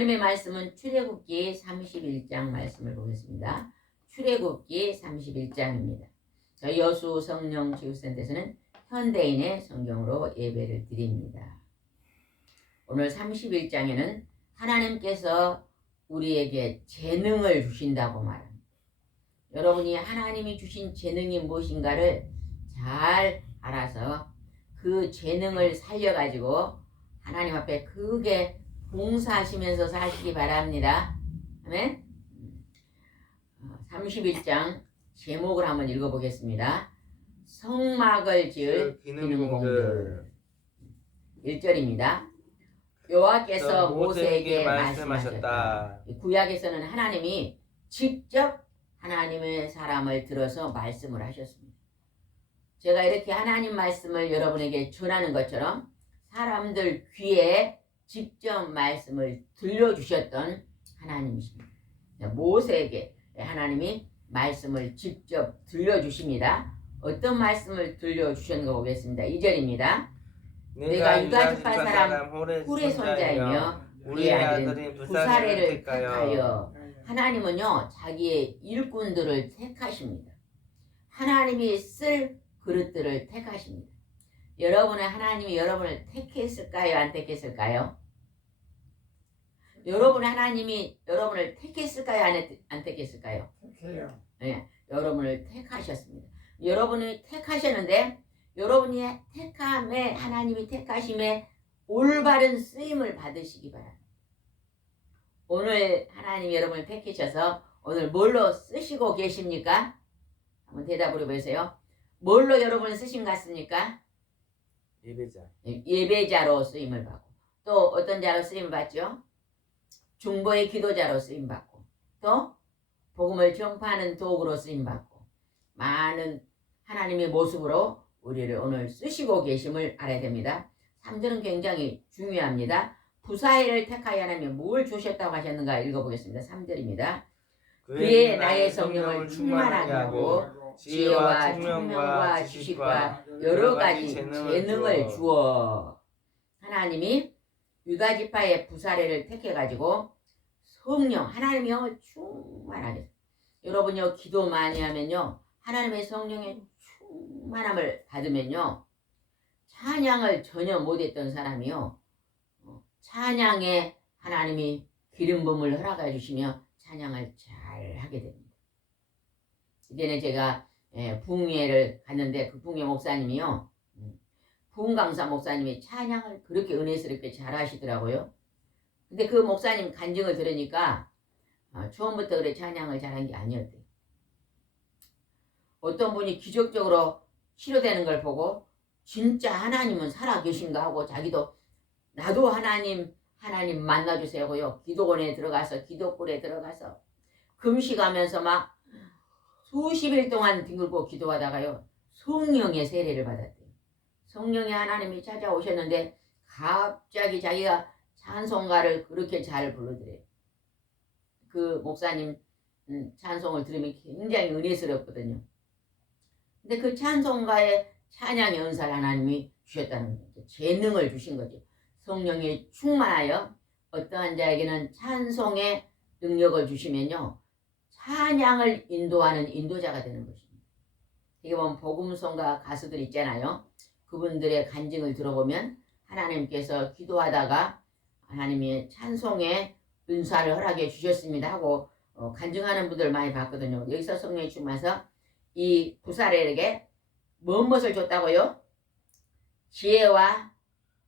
하나님의 말씀은 출애굽기 31장 말씀을 보겠습니다. 출애굽기 31장입니다. 저희 여수 성령 지구센터에서는 현대인의 성경으로 예배를 드립니다. 오늘 31장에는 하나님께서 우리에게 재능을 주신다고 말합니다. 여러분이 하나님이 주신 재능이 무엇인가를 잘 알아서 그 재능을 살려가지고 하나님 앞에 크게 봉사하시면서 사시기 바랍니다. 아멘. 31장 제목을 한번 읽어보겠습니다. 성막을 지을 기능공들. 1절입니다. 여호와께서 모세에게 말씀하셨다. 구약에서는 하나님이 직접 하나님의 사람을 들어서 말씀을 하셨습니다. 제가 이렇게 하나님 말씀을 여러분에게 전하는 것처럼 사람들 귀에 직접 말씀을 들려주셨던 하나님이십니다. 모세에게 하나님이 말씀을 직접 들려주십니다. 어떤 말씀을 들려주셨는가 보겠습니다. 2절입니다. 내가 유다 지파 사람 훌의 손자이며 우리의 아들인 부사레를 택하여. 하나님은요 자기의 일꾼들을 택하십니다. 하나님이 쓸 그릇들을 택하십니다. 여러분은 하나님이 여러분을 택했을까요? 안 택했을까요? 여러분 하나님이 여러분을 택했을까요? 안 택했을까요? 택해요. 네, 여러분을 택하셨습니다. 여러분이 택하셨는데 여러분이 택함에 하나님이 택하심에 올바른 쓰임을 받으시기 바랍니다. 오늘 하나님이 여러분을 택하셔서 오늘 뭘로 쓰시고 계십니까? 한번 대답을 해보세요. 뭘로 여러분을 쓰신 것 같습니까? 예배자. 예배자로 쓰임을 받고 또 어떤 자로 쓰임을 받죠? 중보의 기도자로 쓰임받고 또 복음을 전파하는 도구로 쓰임받고 많은 하나님의 모습으로 우리를 오늘 쓰시고 계심을 알아야 됩니다. 3절은 굉장히 중요합니다. 부사엘을 택하여 하나님이 뭘 주셨다고 하셨는가 읽어보겠습니다. 3절입니다. 그의 나의 성령을 충만하게 하고 지혜와 총명과 지식과 여러 가지 재능을 주어. 하나님이 유다 지파의 부사레를 택해가지고 성령 하나님이 충만하게. 여러분요 기도 많이 하면요 하나님의 성령의 충만함을 받으면요 찬양을 전혀 못했던 사람이요 찬양에 하나님이 기름 부음을 허락해 주시며 찬양을 잘 하게 됩니다. 이제는 제가 부흥회를 갔는데 그 부흥회 목사님이요 부흥강사 목사님이 찬양을 그렇게 은혜스럽게 잘 하시더라고요. 근데 그 목사님 간증을 들으니까 처음부터 그래 찬양을 잘한 게 아니었대요. 어떤 분이 기적적으로 치료되는 걸 보고 진짜 하나님은 살아계신가 하고 자기도 나도 하나님 만나주세요고요. 기도원에 들어가서 기도굴에 들어가서 금식하면서 막 수십 일 동안 뒹굴고 기도하다가요. 성령의 세례를 받았대요. 성령의 하나님이 찾아오셨는데 갑자기 자기가 찬송가를 그렇게 잘 부르더래요. 그 목사님 찬송을 들으면 굉장히 은혜스럽거든요. 근데 그 찬송가에 찬양의 은사를 하나님이 주셨다는 거죠. 재능을 주신 거죠. 성령에 충만하여 어떠한 자에게는 찬송의 능력을 주시면요. 찬양을 인도하는 인도자가 되는 것입니다. 이게 보면 복음성가 가수들 있잖아요. 그분들의 간증을 들어보면 하나님께서 기도하다가 하나님이 찬송의 은사를 허락해 주셨습니다 하고 간증하는 분들 많이 봤거든요. 여기서 성령이 충만해서 이 부사ler에게 무엇을 줬다고요? 지혜와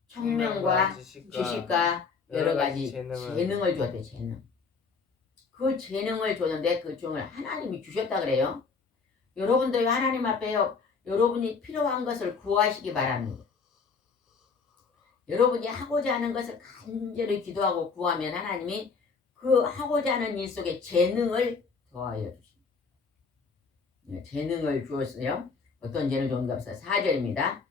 총명과 지식과 여러 가지 재능을 주었대요. 재능. 그 재능을 줬는데 그 종을 하나님이 주셨다 그래요. 여러분도 하나님 앞에요. 여러분이 필요한 것을 구하시기 바랍니다. 여러분이 하고자 하는 것을 간절히 기도하고 구하면 하나님이 그 하고자 하는 일 속에 재능을 더하여 주십니다. 재능을 주었어요. 어떤 재능을 줬는가 합시다. 4절입니다.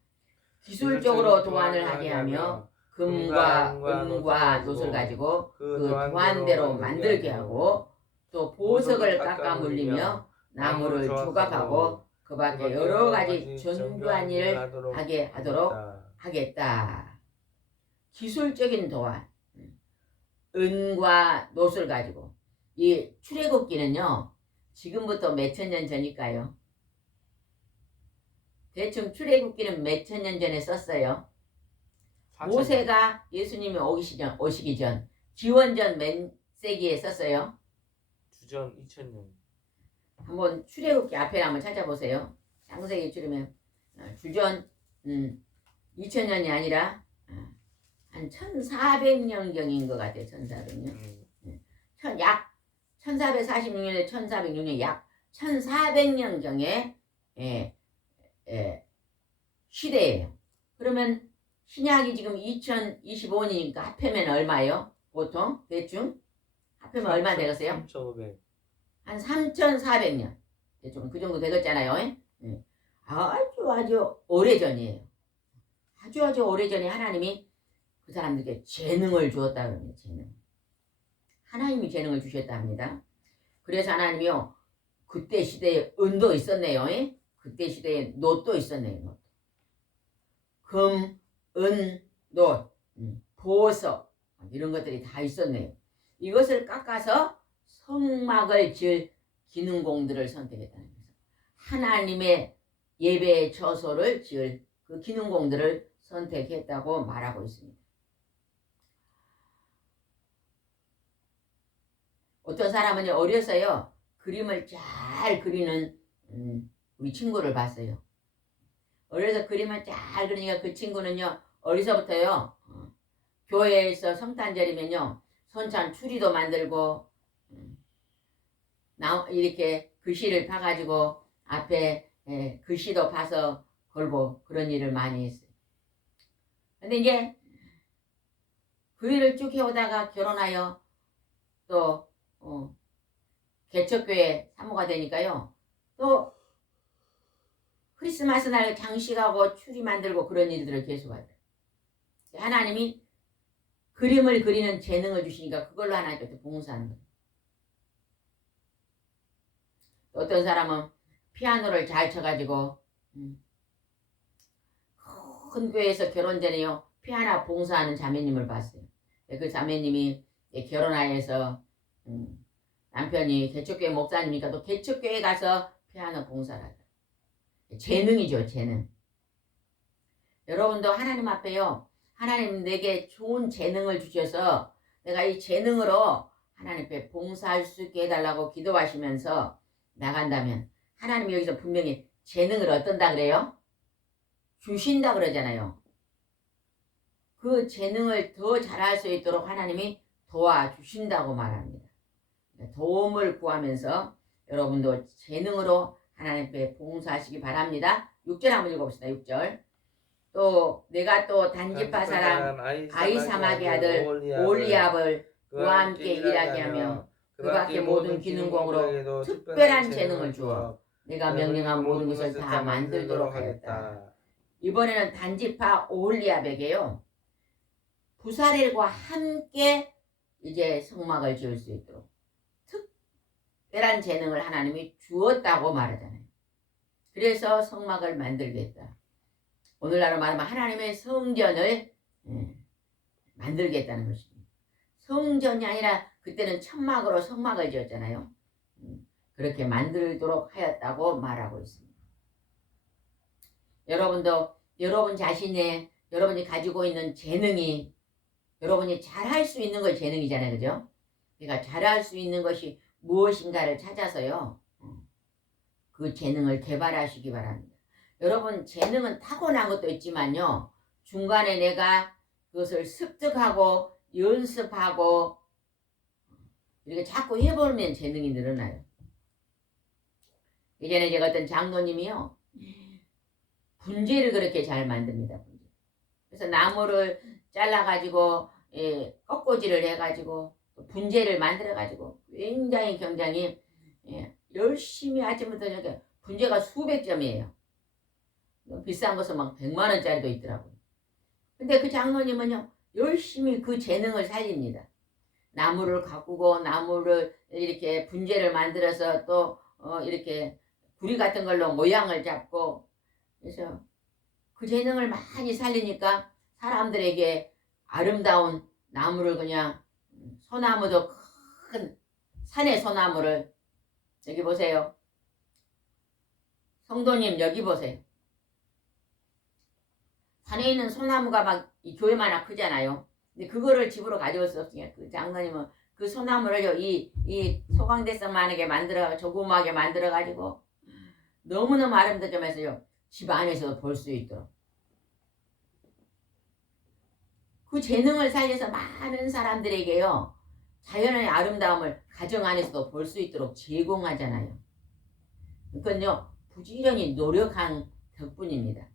기술적으로 도안을 하게 하며 금과 은과 놋을 가지고 그 도안대로 만들게 하고 또 보석을 깎아 물리며 나무를 조각하고 그 밖에 여러 가지 정교한 일을 하게 하도록 하겠다. 기술적인 도안, 은과 놋을 가지고 이 출애굽기는요. 지금부터 몇천 년 전일까요? 대충 출애굽기는 몇천 년 전에 썼어요. 모세가 예수님이 오시기 전 기원전 몇 세기에 썼어요? 주전 2000년. 한번 출애굽기 앞에 한번 찾아보세요. 창세기 줄이면 주전 2000년이 아니라 한 1400년경인 것 같아요. 1400년. 약 1446년에 1406년 약 1400년경의 시대예요. 그러면 신약이 지금 2025년이니까 합하면 얼마예요? 보통 대충 합하면 얼마 되겠어요? 3500. 한 3400년. 대충 그 정도 되겠잖아요. 아주 오래전이에요. 아주 오래전에 하나님이 그 사람들에게 재능을 주었다 그럽니다. 재능. 하나님이 재능을 주셨다 합니다. 그래서 하나님이요. 그때 시대에 은도 있었네요. 그때 시대에 놋도 있었네요. 금, 은, 놋, 보석 이런 것들이 다 있었네요. 이것을 깎아서 성막을 지을 기능공들을 선택했다는 거죠. 하나님의 예배의 처소를 지을 그 기능공들을 선택했다고 말하고 있습니다. 어떤 사람은 어려서요. 그림을 잘 그리는 우리 친구를 봤어요. 어려서 그림을 잘 그리니까 그 친구는요. 어려서부터요. 교회에서 성탄절이면요. 손찬 추리도 만들고 이렇게 글씨를 파가지고 앞에 글씨도 파서 걸고 그런 일을 많이 했어요. 근데 이제 그 일을 쭉 해오다가 결혼하여 또 개척교회 사모가 되니까요. 또 크리스마스 날 장식하고 추리 만들고 그런 일들을 계속 하더라고요. 하나님이 그림을 그리는 재능을 주시니까 그걸로 하나님께 봉사하는 거예요. 어떤 사람은 피아노를 잘 쳐가지고 큰 교회에서 결혼 전에요. 피아노 봉사하는 자매님을 봤어요. 그 자매님이 결혼하여서 남편이 개척교회 목사님이니까 또 개척교회 가서 피아노 봉사를 하더라고요. 재능이죠. 재능. 여러분도 하나님 앞에요. 하나님 내게 좋은 재능을 주셔서 내가 이 재능으로 하나님 앞에 봉사할 수 있게 해달라고 기도하시면서 나간다면 하나님이 여기서 분명히 재능을 어떤다 그래요? 주신다 그러잖아요. 그 재능을 더 잘할 수 있도록 하나님이 도와주신다고 말합니다. 도움을 구하면서 여러분도 재능으로 하나님 앞에 봉사하시기 바랍니다. 6절 한번 읽어봅시다. 6절. 또 내가 또 단지파 사람 아히사막의 아들 올리압을 그와 함께 일하게 하며 그 밖에 모든 기능공으로 특별한 재능을 주어 내가 명령한 모든 것을 다 만들도록 하였다. 이번에는 단지파 올리압에게요 부사렐과 함께 이제 성막을 지을 수 있도록 특별한 재능을 하나님이 주었다고 말하잖아요. 그래서 성막을 만들겠다. 오늘날로 말하면 하나님의 성전을 만들겠다는 것입니다. 성전이 아니라 그때는 천막으로 성막을 지었잖아요. 그렇게 만들도록 하였다고 말하고 있습니다. 여러분도 여러분 자신의 여러분이 가지고 있는 재능이 여러분이 잘할 수 있는 것이 재능이잖아요. 그죠? 그러니까 잘할 수 있는 것이 무엇인가를 찾아서요. 그 재능을 개발하시기 바랍니다. 여러분 재능은 타고난 것도 있지만요. 중간에 내가 그것을 습득하고 연습하고 이렇게 자꾸 해보면 재능이 늘어나요. 예전에 제가 어떤 장로님이요. 분재를 그렇게 잘 만듭니다. 그래서 나무를 잘라가지고 꺾고지를 해가지고 분재를 만들어가지고 굉장히 열심히 아침부터 저녁에 분재가 수백 점이에요. 비싼 것은 막 100만 원짜리도 있더라고요. 근데 그 장로님은요 열심히 그 재능을 살립니다. 나무를 가꾸고 나무를 이렇게 분재를 만들어서 또 이렇게 구리 같은 걸로 모양을 잡고 그래서 그 재능을 많이 살리니까 사람들에게 아름다운 나무를 그냥 소나무도 큰 산의 소나무를 여기 보세요. 성도님 여기 보세요. 산에 있는 소나무가 막 이 교회만 크잖아요. 근데 그거를 집으로 가져올 수 없으니까 그 장로님은 그 소나무를 이 소강대성만하게 만들어 조그맣게 만들어 가지고 너무너무 아름다우면서요 집 안에서도 볼 수 있도록 그 재능을 살려서 많은 사람들에게요 자연의 아름다움을 가정 안에서도 볼 수 있도록 제공하잖아요. 그건요 부지런히 노력한 덕분입니다.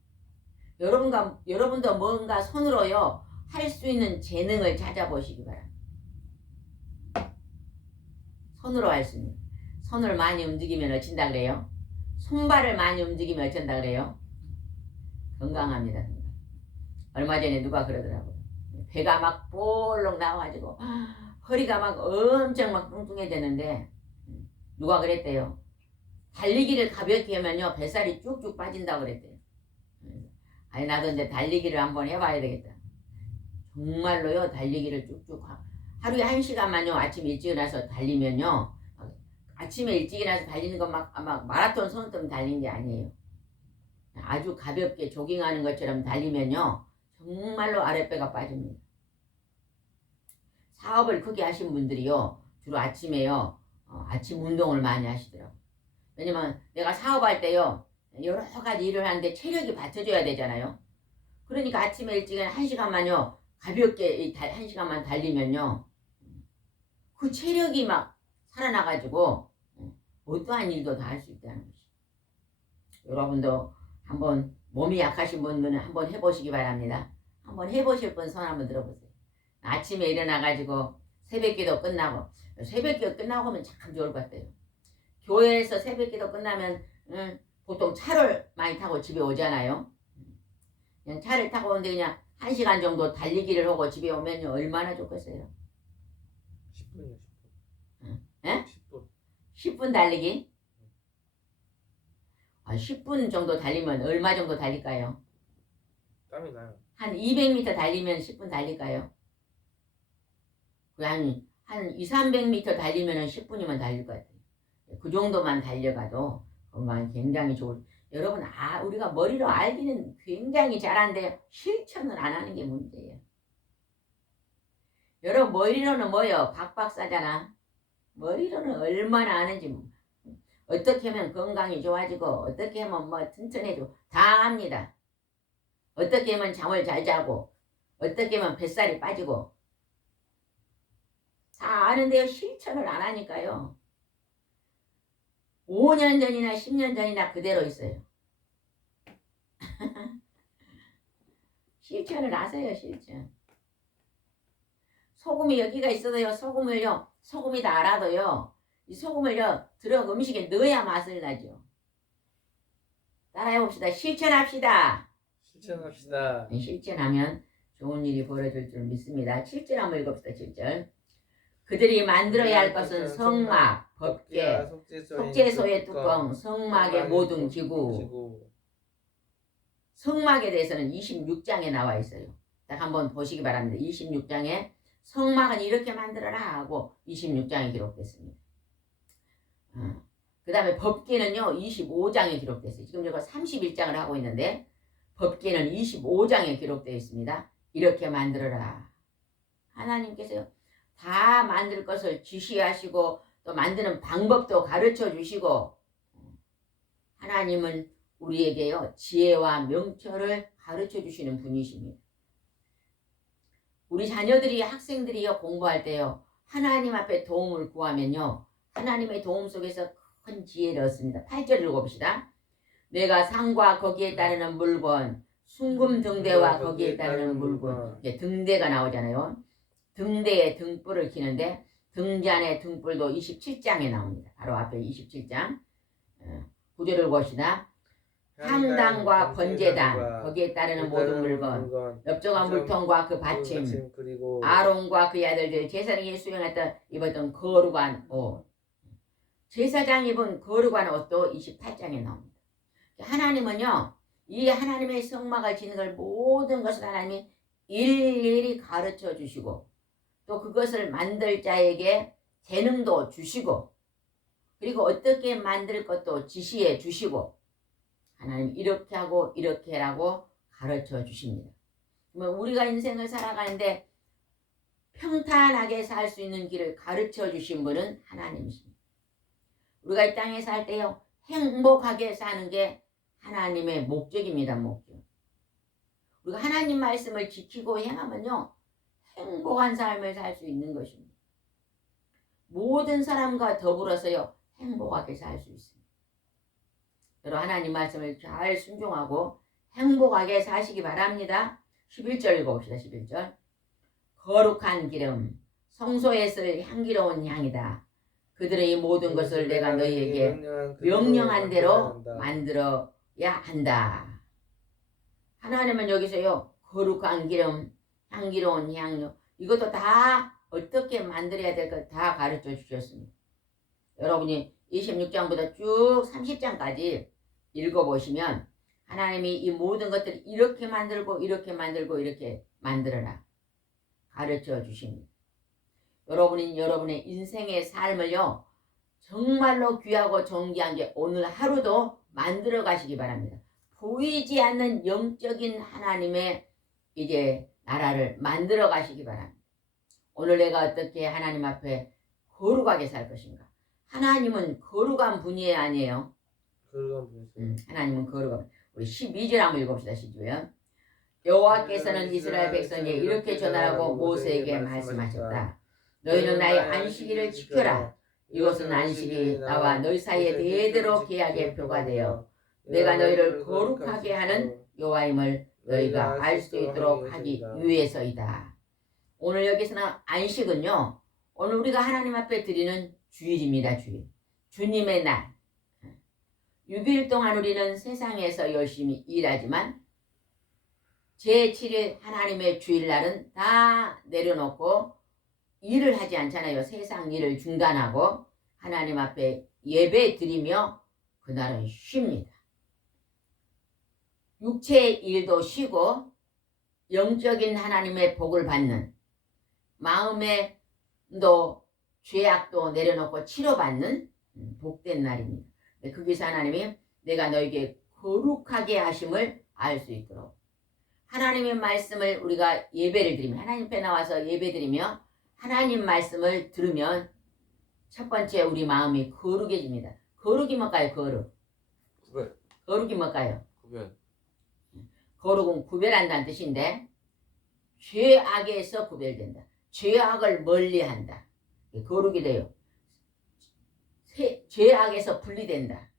여러분도 뭔가 손으로요 할 수 있는 재능을 찾아보시기 바랍니다. 손으로 할 수 있는 손을 많이 움직이면 어쩐다 그래요? 손발을 많이 움직이면 어쩐다 그래요? 건강합니다. 얼마 전에 누가 그러더라고요. 배가 막 볼록 나와가지고 허리가 막 엄청 막 뚱뚱해지는데 누가 그랬대요. 달리기를 가볍게 하면요 뱃살이 쭉쭉 빠진다고 그랬대요. 아니 나도 이제 달리기를 한번 해봐야 되겠다. 정말로요 달리기를 쭉쭉 하루에 1시간만요 아침 일찍 일어나서 달리면요 아침에 일찍 일어나서 달리는 건 막 마라톤 선수처럼 달리는 게 아니에요. 아주 가볍게 조깅하는 것처럼 달리면요 정말로 아랫배가 빠집니다. 사업을 크게 하신 분들이요 주로 아침에요 아침 운동을 많이 하시더라고요. 왜냐면 내가 사업할 때요 여러 가지 일을 하는데 체력이 받쳐줘야 되잖아요. 그러니까 아침에 일찍 1시간만요 가볍게 1시간만 달리면요 그 체력이 막 살아나가지고 어떠한 일도 다 할 수 있다는 것이. 여러분도 한번 몸이 약하신 분들은 한번 해보시기 바랍니다. 한번 해보실 분 손 한번 들어보세요. 아침에 일어나가지고 새벽기도 끝나고 새벽기도 끝나고 하면 참 좋을 것 같아요. 교회에서 새벽기도 끝나면 보통 차를 많이 타고 집에 오잖아요. 그냥 차를 타고 오는데 그냥 1시간 정도 달리기를 하고 집에 오면 얼마나 좋겠어요. 10분이요. 10분. 예? 10분. 10분 달리기? 10분 정도 달리면 얼마 정도 달릴까요? 땀이 나요. 한 200m 달리면 10분 달릴까요? 한 2, 300m 달리면 10분이면 달릴 것 같아요. 그 정도만 달려가도 건강이 굉장히 좋을. 여러분 우리가 머리로 알기는 굉장히 잘하는데 실천을 안 하는 게 문제예요. 여러분 머리로는 뭐요? 박박사잖아. 머리로는 얼마나 아는지 어떻게 하면 건강이 좋아지고 어떻게 하면 뭐 튼튼해지고 다 압니다. 어떻게 하면 잠을 잘 자고 어떻게 하면 뱃살이 빠지고 다 아는데요. 실천을 안 하니까요. 5년 전이나 10년 전이나 그대로 있어요. 실천을 하세요. 실천. 소금이 여기가 있어도요. 소금이 다 알아도요. 이 소금을요. 들어 음식에 넣어야 맛을 나죠. 따라해봅시다. 실천합시다. 실천합시다. 실천하면 좋은 일이 벌어질 줄 믿습니다. 7절 한번 읽읍시다. 7절. 그들이 만들어야 할 것은 성막, 법궤, 속죄소의 뚜껑, 성막의 모든 기구. 성막에 대해서는 26장에 나와 있어요. 딱 한번 보시기 바랍니다. 26장에 성막은 이렇게 만들어라 하고 26장에 기록됐습니다. 그 다음에 법궤는요 25장에 기록됐어요. 지금 제가 31장을 하고 있는데 법궤는 25장에 기록되어 있습니다. 이렇게 만들어라. 하나님께서요 다 만들 것을 지시하시고 또 만드는 방법도 가르쳐 주시고 하나님은 우리에게요 지혜와 명철을 가르쳐 주시는 분이십니다. 우리 자녀들이 학생들이요 공부할 때요 하나님 앞에 도움을 구하면요 하나님의 도움 속에서 큰 지혜를 얻습니다. 8절 읽어봅시다. 내가 상과 거기에 따르는 물건, 순금 등대와 거기에 따르는 물건, 등대가 나오잖아요. 등대에 등불을 켜는데 등잔의 등불도 27장에 나옵니다. 바로 앞에 27장. 구절을 봅시다. 향단과 번제단, 거기에 따르는 모든 물건, 엽정한 물통과 그 받침, 아론과 그의 아들들, 제사장이 수행했던 입었던 거룩한 옷, 제사장 입은 거룩한 옷도 28장에 나옵니다. 하나님은요, 이 하나님의 성막을 짓는 걸 모든 것을 하나님이 일일이 가르쳐 주시고 또 그것을 만들 자에게 재능도 주시고 그리고 어떻게 만들 것도 지시해 주시고 하나님 이렇게 하고 이렇게 하라고 가르쳐 주십니다. 그러면 우리가 인생을 살아가는데 평탄하게 살 수 있는 길을 가르쳐 주신 분은 하나님이십니다. 우리가 이 땅에 살 때요 행복하게 사는 게 하나님의 목적입니다. 목적. 우리가 하나님 말씀을 지키고 행하면요 행복한 삶을 살 수 있는 것입니다. 모든 사람과 더불어서요 행복하게 살 수 있습니다. 여러분 하나님 말씀을 잘 순종하고 행복하게 사시기 바랍니다. 11절 읽어봅시다. 11절. 거룩한 기름 성소에 쓸 향기로운 향이다. 그들의 모든 것을 내가 너희에게 명령한 대로 만들어야 한다. 하나님은 여기서요 거룩한 기름 향기로운 향료 이것도 다 어떻게 만들어야 될 것 다 가르쳐 주셨습니다. 여러분이 26장부터 쭉 30장까지 읽어보시면 하나님이 이 모든 것들을 이렇게 만들고 이렇게 만들고 이렇게 만들어라 가르쳐 주십니다. 여러분이 여러분의 인생의 삶을요 정말로 귀하고 존귀한 게 오늘 하루도 만들어 가시기 바랍니다. 보이지 않는 영적인 하나님의 이제 나라를 만들어 가시기 바랍니다. 오늘 내가 어떻게 하나님 앞에 거룩하게 살 것인가. 하나님은 거룩한 분이 아니에요. 하나님은 거룩한. 우리 12절 한번 읽읍시다. 12절. 여호와께서는 이스라엘 백성에게 이렇게 전하라고 모세에게 말씀하셨다. 너희는 나의 안식일을 지켜라. 이것은 안식이 나와 너희 사이에 대대로 계약의 표가 되어 내가 너희를 거룩하게 하는 여호와임을 너희가 알 수 있도록 하기 위해서이다. 오늘 여기서는 안식은요. 오늘 우리가 하나님 앞에 드리는 주일입니다. 주일. 주님의 날. 6일 동안 우리는 세상에서 열심히 일하지만 제7일 하나님의 주일날은 다 내려놓고 일을 하지 않잖아요. 세상 일을 중단하고 하나님 앞에 예배 드리며 그날은 쉽니다. 육체의 일도 쉬고 영적인 하나님의 복을 받는 마음에도 죄악도 내려놓고 치료받는 복된 날입니다. 거기서 하나님이 내가 너에게 거룩하게 하심을 알 수 있도록 하나님의 말씀을 우리가 예배를 드리면 하나님 앞에 나와서 예배 드리며 하나님 말씀을 들으면 첫 번째 우리 마음이 거룩해집니다. 거룩이 뭘까요? 거룩. 구별. 거룩이 뭘까요? 구별. 거룩은 구별한다는 뜻인데 죄악에서 구별된다. 죄악을 멀리한다. 거룩이 돼요. 죄악에서 분리된다.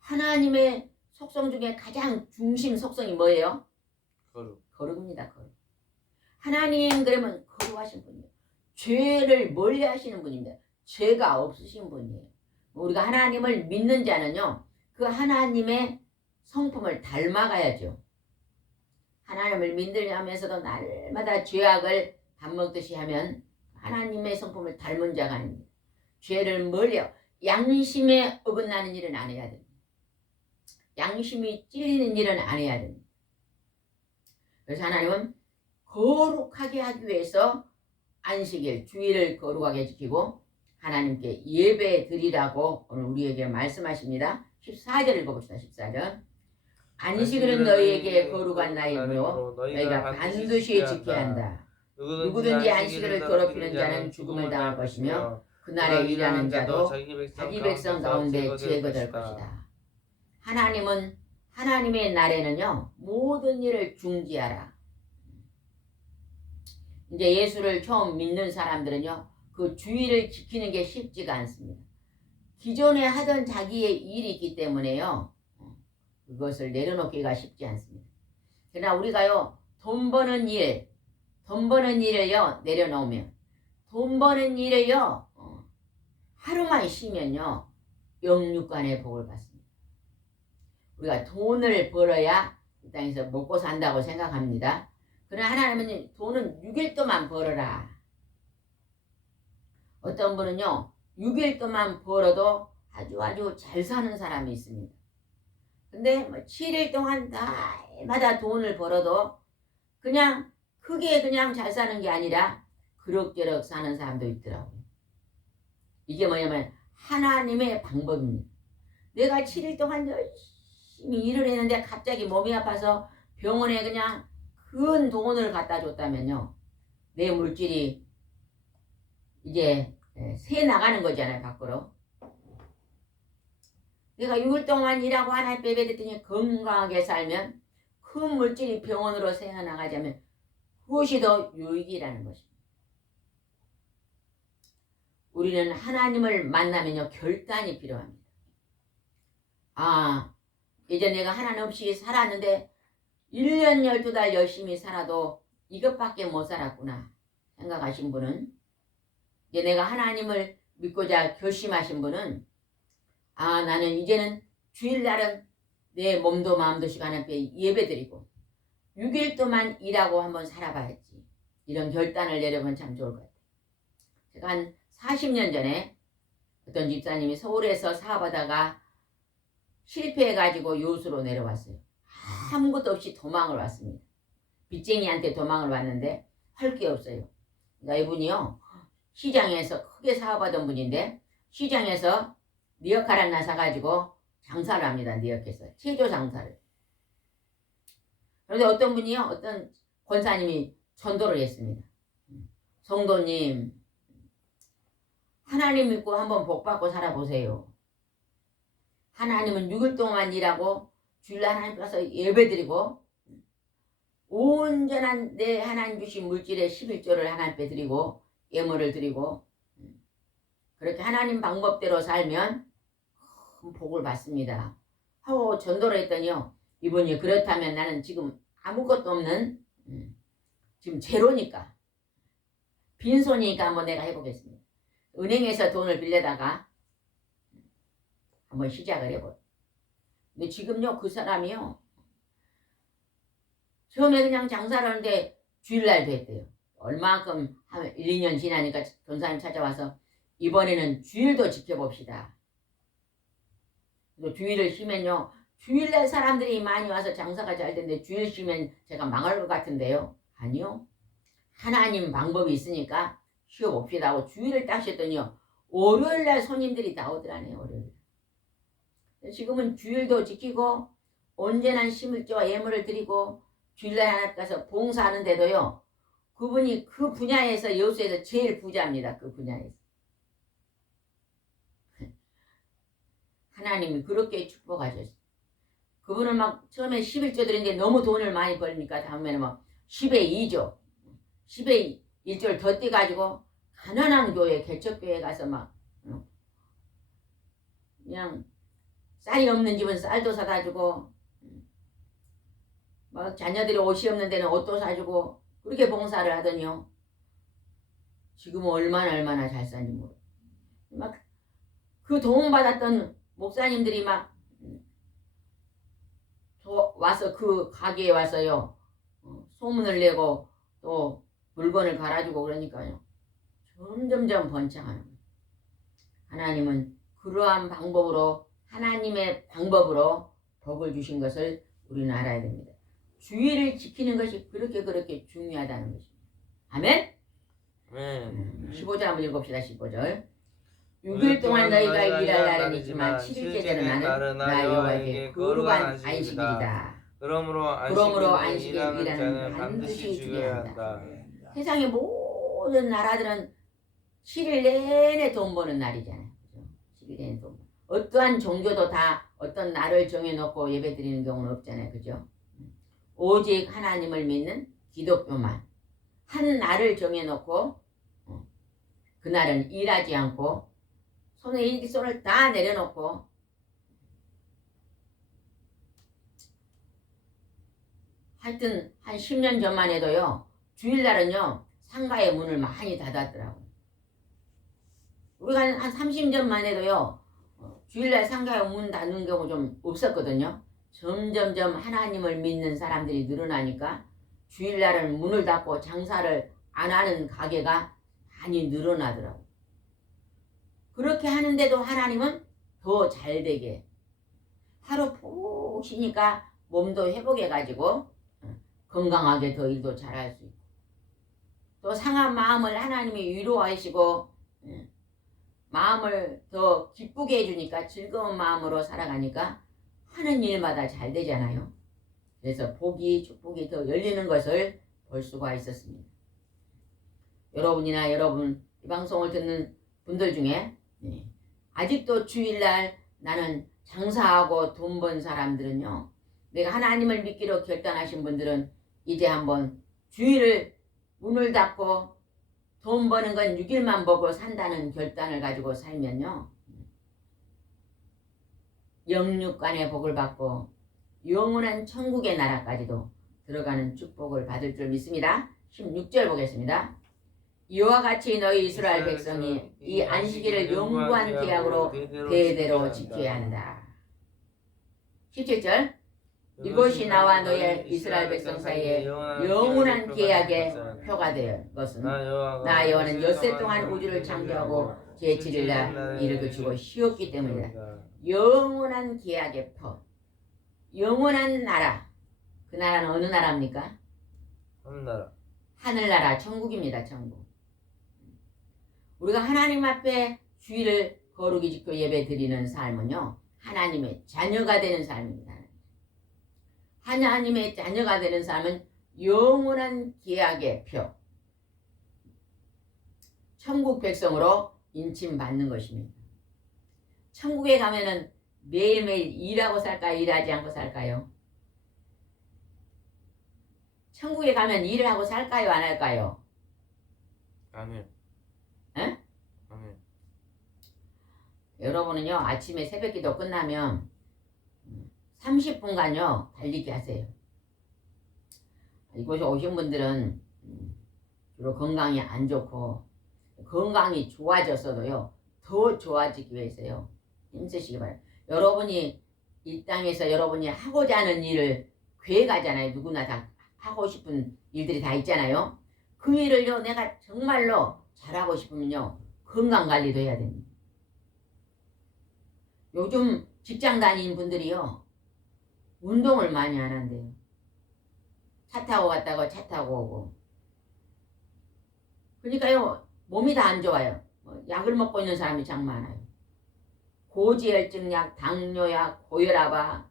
하나님의 속성 중에 가장 중심 속성이 뭐예요? 거룩. 거룩입니다. 거룩. 하나님 그러면 거룩하신 분이에요. 죄를 멀리 하시는 분입니다. 죄가 없으신 분이에요. 우리가 하나님을 믿는 자는요, 그 하나님의 성품을 닮아가야죠. 하나님을 믿으면서도 날마다 죄악을 밥 먹듯이 하면 하나님의 성품을 닮은 자가 아닙니다. 죄를 멀리하고 양심에 어긋나는 일은 안 해야 됩니다. 양심이 찔리는 일은 안 해야 됩니다. 그래서 하나님은 거룩하게 하기 위해서 안식일, 주일을 거룩하게 지키고 하나님께 예배 드리라고 오늘 우리에게 말씀하십니다. 14절 읽어봅시다. 14절. 안식일은 너희에게 거룩한 날이므로 너희가 반드시 지켜야 한다. 누구든지 안식일을 더럽히는 자는 죽음을 당할 것이며 그날에 일하는 자도 자기 백성 가운데 제거될 것이다. 하나님은 하나님의 날에는요, 모든 일을 중지하라. 이제 예수를 처음 믿는 사람들은요, 그 주일을 지키는 게 쉽지가 않습니다. 기존에 하던 자기의 일이 있기 때문에요, 그것을 내려놓기가 쉽지 않습니다. 그러나 우리가요, 돈 버는 일을요, 내려놓으면, 돈 버는 일을요, 하루만 쉬면요, 영육간의 복을 받습니다. 우리가 돈을 벌어야 이 땅에서 먹고 산다고 생각합니다. 그러나 하나님은 돈은 6일 동안 벌어라. 어떤 분은요, 6일 동안 벌어도 아주 잘 사는 사람이 있습니다. 근데 뭐 7일 동안 날마다 돈을 벌어도 그냥 크게 그냥 잘 사는 게 아니라 그럭저럭 사는 사람도 있더라고요. 이게 뭐냐면 하나님의 방법입니다. 내가 7일 동안 열심히 일을 했는데 갑자기 몸이 아파서 병원에 그냥 큰 돈을 갖다 줬다면요, 내 물질이 이제 새 나가는 거잖아요, 밖으로. 내가 6일 동안 일하고 하나님 예배드렸더니 건강하게 살면 큰 물질이 병원으로 새어나가자면 그것이 더 유익이라는 것입니다. 우리는 하나님을 만나면요, 결단이 필요합니다. 아, 이제 내가 하나님 없이 살았는데 1년 12달 열심히 살아도 이것밖에 못 살았구나 생각하신 분은, 이제 내가 하나님을 믿고자 결심하신 분은, 아, 나는 이제는 주일날은 내 몸도 마음도 시간 앞에 예배드리고 6일 동안 일하고 한번 살아봐야지, 이런 결단을 내려보면 참 좋을 것 같아요. 제가 한 40년 전에 어떤 집사님이 서울에서 사업하다가 실패해가지고 요수로 내려왔어요. 아무것도 없이 도망을 왔습니다. 빚쟁이한테 도망을 왔는데 할 게 없어요. 그러니까 이분이요, 시장에서 크게 사업하던 분인데 시장에서 리어카 하나 사가지고 장사를 합니다. 리어카에서 체조 장사를. 그런데 어떤 분이요, 어떤 권사님이 전도를 했습니다. 성도님, 하나님 믿고 한번 복받고 살아보세요. 하나님은 6일 동안 일하고 주일날 하나님 가서 예배드리고 온전한 내 하나님 주신 물질의 11조를 하나님께 드리고 예물을 드리고 그렇게 하나님 방법대로 살면 큰 복을 받습니다 하고 전도를 했더니요, 이분이 그렇다면 나는 지금 아무것도 없는 지금 제로니까 빈손이니까 한번 내가 해보겠습니다. 은행에서 돈을 빌려다가 한번 시작을 해봐요. 근데 지금요, 그 사람이요, 처음에 그냥 장사를 하는데 주일날도 했대요. 얼마큼 한 1, 2년 지나니까 전사님 찾아와서 이번에는 주일도 지켜봅시다. 그래서 주일을 쉬면요, 주일날 사람들이 많이 와서 장사가 잘 되는데 주일 쉬면 제가 망할 것 같은데요. 아니요, 하나님 방법이 있으니까 쉬어봅시다 하고 주일을 딱 쉬었더니요, 월요일날 손님들이 나오더라네요. 월요일. 지금은 주일도 지키고 언제나 심을지와 예물을 드리고 주일날 하나 가서 봉사하는데도요, 그분이 그 분야에서 여수에서 제일 부자입니다. 그 분야에서. 하나님이 그렇게 축복하셨어요. 그분은 막 처음에 11조 드렸는데 너무 돈을 많이 벌니까 다음에는 막 10의 2조 10의 1조를 더 떼가지고 가난한 교회, 개척교회 가서 막 그냥 쌀이 없는 집은 쌀도 사다 주고 막 자녀들이 옷이 없는 데는 옷도 사주고 그렇게 봉사를 하더니요. 지금은 얼마나 잘 사는지 모르. 막 그 도움받았던 목사님들이 막 와서 그 가게에 와서요. 소문을 내고 또 물건을 갈아주고 그러니까요. 점점점 번창하는 거예요. 하나님은 그러한 방법으로 하나님의 방법으로 복을 주신 것을 우리는 알아야 됩니다. 주의를 지키는 것이 그렇게 중요하다는 것입니다. 아멘? 아멘. 15절 한번 읽읍시다. 15절. 6일 동안 너희가 일할 날은 있지만 7일째는 나는 나 여호와에게 거룩한 안식일이다. 그러므로 안식일 일하는 일하는 자는 반드시 반드시 죽여야 죽여야 한다. 한다. 세상의 모든 나라들은 7일 내내 돈 버는 날이잖아요. 그죠? 7일 내내 돈. 어떠한 종교도 다 어떤 날을 정해놓고 예배 드리는 경우는 없잖아요. 그죠? 오직 하나님을 믿는 기독교만 한 날을 정해놓고 그날은 일하지 않고 손을 다 내려놓고 하여튼 한 10년 전만 해도요. 주일날은요. 상가의 문을 많이 닫았더라고요. 우리가 한 30년만 해도요. 주일날 상가의 문 닫는 경우 좀 없었거든요. 점점점 하나님을 믿는 사람들이 늘어나니까 주일날은 문을 닫고 장사를 안 하는 가게가 많이 늘어나더라고요. 그렇게 하는데도 하나님은 더 잘되게 하루 푹 쉬니까 몸도 회복해가지고 건강하게 더 일도 잘할 수 있고 또 상한 마음을 하나님이 위로하시고 마음을 더 기쁘게 해주니까 즐거운 마음으로 살아가니까 하는 일마다 잘 되잖아요. 그래서 축복이 더 열리는 것을 볼 수가 있었습니다. 여러분이나 여러분 이 방송을 듣는 분들 중에 아직도 주일날 나는 장사하고 돈 번 사람들은요. 내가 하나님을 믿기로 결단하신 분들은 이제 한번 주일을 문을 닫고 돈 버는 건 6일만 보고 산다는 결단을 가지고 살면요. 영육간의 복을 받고 영원한 천국의 나라까지도 들어가는 축복을 받을 줄 믿습니다. 16절 보겠습니다. 이와 같이 너희 이스라엘 백성이 이 안식일을 영구한 계약으로 대대로 지켜야 한다. 17절 이것이 나와 너희 이스라엘 백성 사이에 영원한 계약의 표가 될 것은 나 여호와는 엿새 동안 우주를 창조하고 제7일날 이를 그치고 쉬었기 때문이다. 영원한 계약의 표, 영원한 나라. 그 나라는 어느 나라입니까? 하늘나라. 하늘나라, 천국입니다. 천국. 우리가 하나님 앞에 주일을 거룩히 지켜 예배 드리는 삶은요. 하나님의 자녀가 되는 삶입니다. 하나님의 자녀가 되는 삶은 영원한 계약의 표. 천국 백성으로 인침받는 것입니다. 천국에 가면은 매일매일 일하고 살까요? 일하지 않고 살까요? 천국에 가면 일을 하고 살까요? 안 할까요? 아멘. 에? 아멘. 여러분은요 아침에 새벽기도 끝나면 30분간요 달리기 하세요. 이곳에 오신 분들은 주로 건강이 안 좋고 건강이 좋아졌어도요 더 좋아지기 위해서요 힘쓰시기 바랍니다. 여러분이 이 땅에서 여러분이 하고자 하는 일을 계획하잖아요. 누구나 다 하고 싶은 일들이 다 있잖아요. 그 일을요 내가 정말로 잘하고 싶으면요 건강관리도 해야 됩니다. 요즘 직장 다니는 분들이요 운동을 많이 안 한대요. 차 타고 갔다가 차 타고 오고. 그러니까요 몸이 다 안 좋아요. 약을 먹고 있는 사람이 참 많아요. 고지혈증약, 당뇨약, 고혈압약.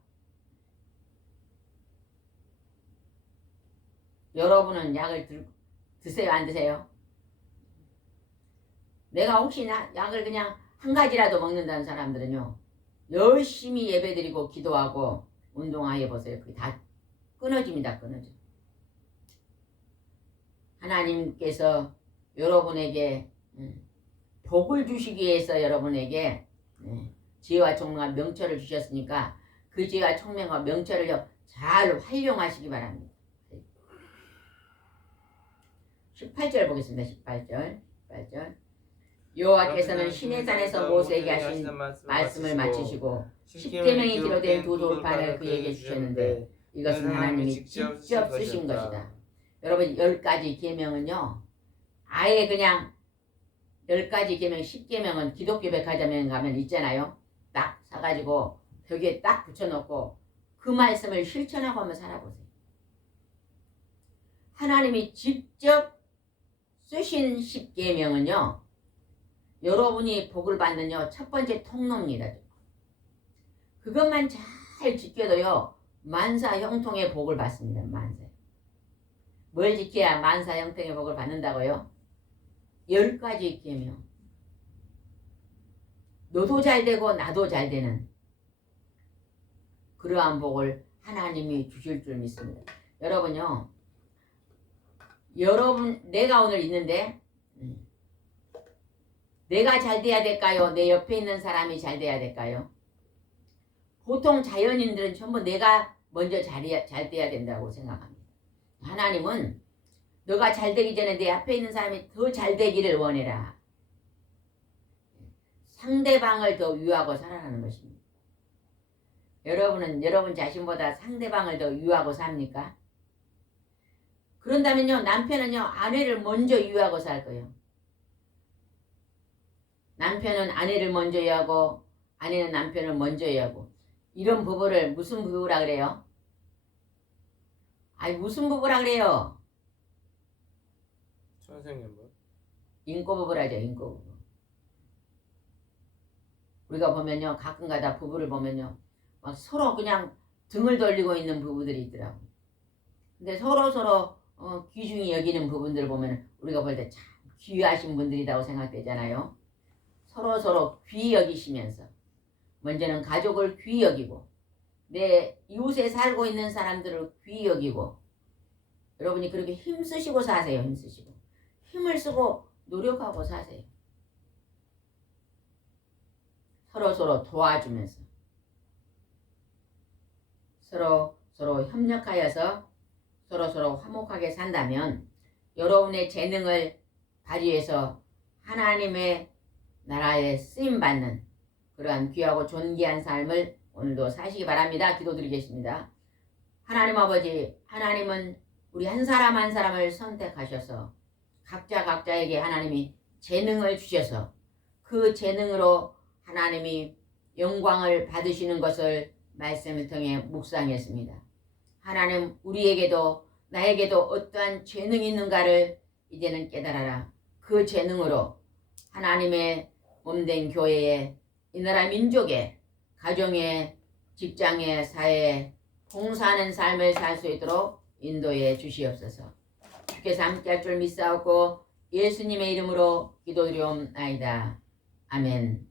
여러분은 약을 드세요? 안 드세요? 내가 혹시나 약을 그냥 한 가지라도 먹는다는 사람들은요 열심히 예배드리고 기도하고 운동하여 보세요. 그게 다 끊어집니다. 끊어져. 하나님께서 여러분에게 복을 주시기 위해서 여러분에게 지혜와 총명과 명철을 주셨으니까 그 지혜와 총명과 명철을요 잘 활용하시기 바랍니다. 18절 보겠습니다. 18절. 여호와께서는 시내산에서 모세에게 하신 말씀을 마치시고 십계명이 기록된 두 돌판을 그에게 주셨는데 이것은 하나님이 직접 쓰신 것이다. 여러분 10가지 계명은요. 아예 그냥 10가지 계명 10계명은 기독교 백화점에 가면 있잖아요. 딱 사가지고 벽에 딱 붙여놓고 그 말씀을 실천하고 한번 살아보세요. 하나님이 직접 쓰신 10계명은요. 여러분이 복을 받는 첫 번째 통로입니다. 그것만 잘 지켜도요. 만사 형통의 복을 받습니다. 만사. 뭘 지켜야 만사 형통의 복을 받는다고요? 10가지 계명. 너도 잘 되고 나도 잘 되는 그러한 복을 하나님이 주실 줄 믿습니다. 여러분요. 내가 오늘 있는데 내가 잘 돼야 될까요? 내 옆에 있는 사람이 잘 돼야 될까요? 보통 자연인들은 전부 내가 먼저 잘 돼야 된다고 생각합니다. 하나님은 너가 잘 되기 전에 내 앞에 있는 사람이 더 잘 되기를 원해라. 상대방을 더 위하고 살아가는 것입니다. 여러분은 여러분 자신보다 상대방을 더 위하고 삽니까? 그런다면요. 남편은요. 아내를 먼저 위하고 살 거예요. 남편은 아내를 먼저 위하고 아내는 남편을 먼저 위하고 이런 부부를 무슨 부부라 그래요? 아니 무슨 부부라 그래요? 선생님 인꼬부부라죠. 인꼬부부. 우리가 보면요. 가끔가다 부부를 보면요. 막 서로 그냥 등을 돌리고 있는 부부들이 있더라고. 근데 서로 귀중히 여기는 부분들 보면 우리가 볼 때 참 귀하신 분들이라고 생각되잖아요. 서로 귀히 여기시면서 먼저는 가족을 귀히 여기고 내 이웃에 살고 있는 사람들을 귀히 여기고 여러분이 그렇게 힘쓰시고 사세요. 힘쓰시고 힘을 쓰고 노력하고 사세요. 서로 도와주면서 서로 협력하여서 서로 화목하게 산다면 여러분의 재능을 발휘해서 하나님의 나라에 쓰임받는 그러한 귀하고 존귀한 삶을 오늘도 사시기 바랍니다. 기도드리겠습니다. 하나님 아버지, 하나님은 우리 한 사람 한 사람을 선택하셔서 각자에게 하나님이 재능을 주셔서 그 재능으로 하나님이 영광을 받으시는 것을 말씀을 통해 묵상했습니다. 하나님 우리에게도 나에게도 어떠한 재능이 있는가를 이제는 깨달아라. 그 재능으로 하나님의 몸된 교회에 이 나라 민족에 가정에 직장에 사회에 봉사하는 삶을 살 수 있도록 인도해 주시옵소서. 주께서 함께할 줄 믿사옵고 예수님의 이름으로 기도드리옵나이다. 아멘.